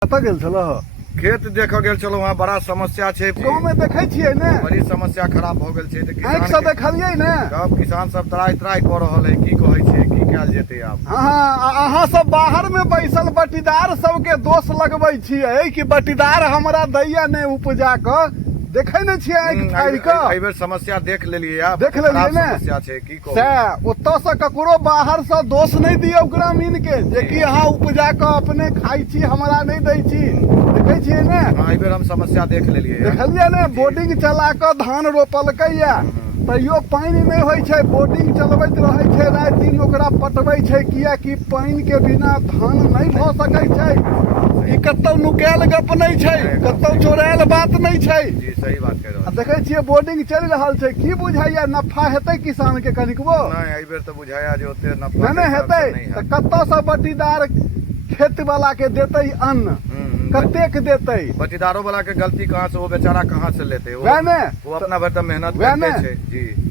कतऽ गेल छलह? खेत देख गेल छलौ, वहाँ बड़ा समस्या छै। गाँव में देखे छियै ने, बड़ी समस्या खराब भ गेल छै। आँखि से देखलियै ने, सब किसान सब त्राहि त्राहि कऽ रहल है। की कहै छै, की कयल जेतै आब? हाँ, अहाँ सब बाहर में बैसल बटीदार सबके दोष लगबै छियै कि बटीदार हमरा दैया ने उपजा क। देखे ने छियै आँखि फाड़ि क। एहि बेर समस्या देख लेलियै आब। देख लेलियै खराब ने? समस्या छै, की कहू। सएह ओतऽ से ककरो बाहर से दोष नहीं दियौ ग्रामीण के, जे कि अहाँ उपजा क अपने खाइ छी, हमरा नहीं दै छी। देखे छियै ने, हाँ, एहि बेर हम समस्या देख लेलियै। देखलियै ने, बोर्डिंग चला क धान रोपलकै या, तैयो पानि नहीं होइ छै। बोर्डिंग चलबैत रहै छै, राति दिन ओकरा पटबै छै, कियाकि पानि के बिना धान नहीं भ सकै छै। ई कतौ नुकायल गप नहीं छै, कतौ चोरायल बात नहीं छै। जी सही बात कह रहल आ देखे छियै बोर्डिंग चलि रहल छै, की बुझाइया नफा हेतै किसान के कनिकबो? नहीं, एहि बेर तऽ बुझाया जे ओते नफा नहीं हेतै तऽ कतऽ से बटीदार खेत वाला के देतै अन्न, कतेक देतै? बटीदारों वाला के गलती कहाँ से? वो बेचारा कहाँ से लेते? वएह ने, वो अपना भर तऽ मेहनत वएह करते ने। छै। जी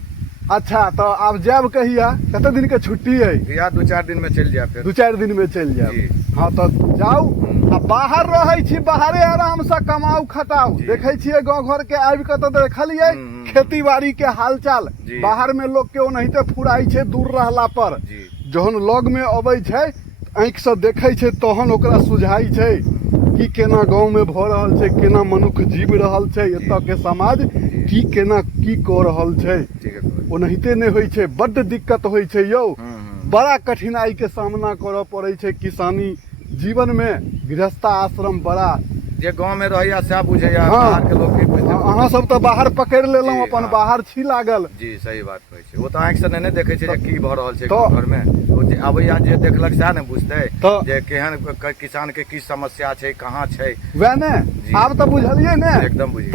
अच्छा तो आब जायब कहिया? कते दिन के छुट्टी है? या 2-4 दिन में चल जाए फिर। 2-4 दिन में चलि जायब। जी। हाँ तो जाउ, आ बाहर रहै छी, बाहरे आराम से कमाऊ खटाऊ। जी। देखे छियै गाँव घर के आबि के तो देखलियै खेती बाड़ी के हालचाल। जी। बाहर में लोग के ओनाहिते फुराई छै दूर रहला पर। जी जहन लग में अबै छै, आँखि से देखे छै, तहन ओकरा सुझाई छै कि केना गाँव में भ रहल छै, केना मनुष्य जीव रहल छै, एतऽ के समाज की केना की कऽ रहल छै। ठीक है। ओनाहिते नहीं होइ छै, बड्ड दिक्कत होइ छै यौ। बड़ा कठिनाई के सामना करऽ पड़ै छै किसानी जीवन में। गृहस्था आश्रम बड़ा, जे गांव में रहैया सएह बुझैया। हाँ। बाहर के लोग की बुझतै? अहाँ सब तो बाहर पकड़ लेलहुँ, जी, अपन हाँ। बाहर छी लागल। जी सही बात कहै छै। वो तऽ आँखि से नहि देखे छै जे की भऽ रहल छै तो- गाँव घर में। ओ जे आबैया, जे देखलक सएह ने बुझतै तो- जे केहन किसान के की समस्या छै, कहाँ छै। वएह ने, जी। आब तो बुझलियै ने। एकदम बुझिए।